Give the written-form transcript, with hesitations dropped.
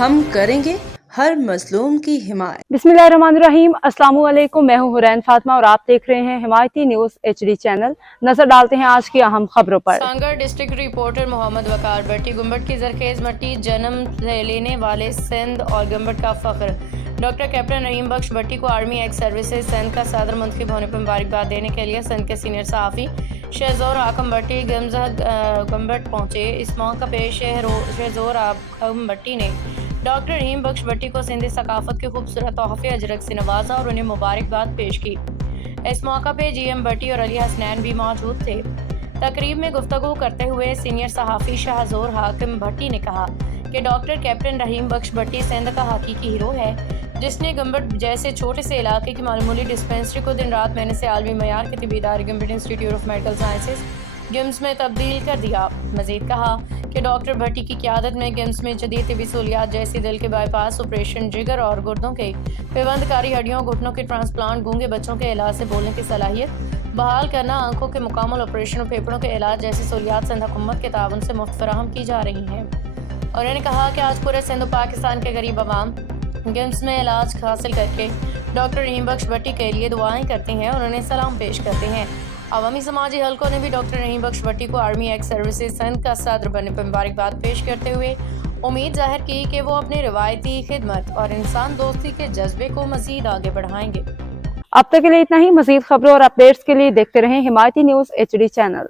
ہم کریں گے ہر مظلوم کی حمایت۔ बिस्मिल्लाहिर्रहमानिर्रहीम। अस्सलाम वालेकुम। मैं हूं हुरैन फातिमा और आप देख रहे हैं हिमायती न्यूज HD चैनल। नजर डालते हैं आज की अहम खबरों पर। सांगड़ डिस्ट्रिक्ट रिपोर्टर मोहम्मद वकार भट्टी गुम्बट की जरखेज मट्टी जन्म लेने वाले सिंध और गुम्बट का फख्र। डॉक्टर कैप्टन रहीम बख्श भट्टी को आर्मी एक्स सर्विसेज सिंध का सदर मुंतखब होने पर मुबारकबाद देने के लिए सिंध के सीनियर सहाफ़ी शहजोर आकम भट्टी गुम्बट पहुंचे। इस मौका पे शहजोर आकम भट्टी ने डॉक्टर रहीम बख्श भट्टी को सिंधी सकाफत के खूबसूरत तोहफे अजरक से नवाजा और उन्हें मुबारकबाद पेश की। इस मौका पे GM भट्टी और अली हसनैन भी मौजूद थे। तकरीब में गुफ्तगू करते हुए सीनियर सहाफ़ी शाहजोर हाकिम भट्टी ने कहा कि डॉक्टर कैप्टन रहीम बख्श भट्टी सिंध का हकीकी हीरो है, जिसने गुम्बट जैसे छोटे से इलाके की मामूली डिस्पेंसरी को दिन रात मेहनत से आलमी मयार के तिबी इदारे Gambat institute of medical sciences GIMS में तब्दील कर दिया। मजीद कहा कि डॉक्टर भट्टी की क़यादत में GIMS में जदीद तिबी सहूलियात जैसे दिल के बाईपास ऑपरेशन, जिगर और गुर्दों के पेवंदकारी, हड्डियों घुटनों के ट्रांसप्लांट, गूंगे बच्चों के इलाज से बोलने की सलाहियत बहाल करना, आंखों के मुकम्मल ऑपरेशन और फेफड़ों के इलाज जैसी सहूलियात सिंध हुकूमत के ताउन से मुफ्त फराहम की जा रही हैं। और उन्होंने कहा कि आज पूरे सिंध पाकिस्तान के गरीब आवाम GIMS में इलाज हासिल करके डॉक्टर रहीम बख्श भट्टी के लिए दुआएं करते हैं और उन्हें सलाम पेश करते हैं। अवामी समाजी हलकों ने भी डॉक्टर रहीम बख्श भट्टी को आर्मी एक्स सर्विसेज सिंध का सदर बनने पर मुबारकबाद पेश करते हुए उम्मीद जाहिर की कि वो अपने रिवायती खिदमत और इंसान दोस्ती के जज्बे को मजीद आगे बढ़ाएंगे। अब तक के लिए इतना ही। मजीद खबरों और अपडेट्स के लिए देखते रहें हिमायती न्यूज HD चैनल।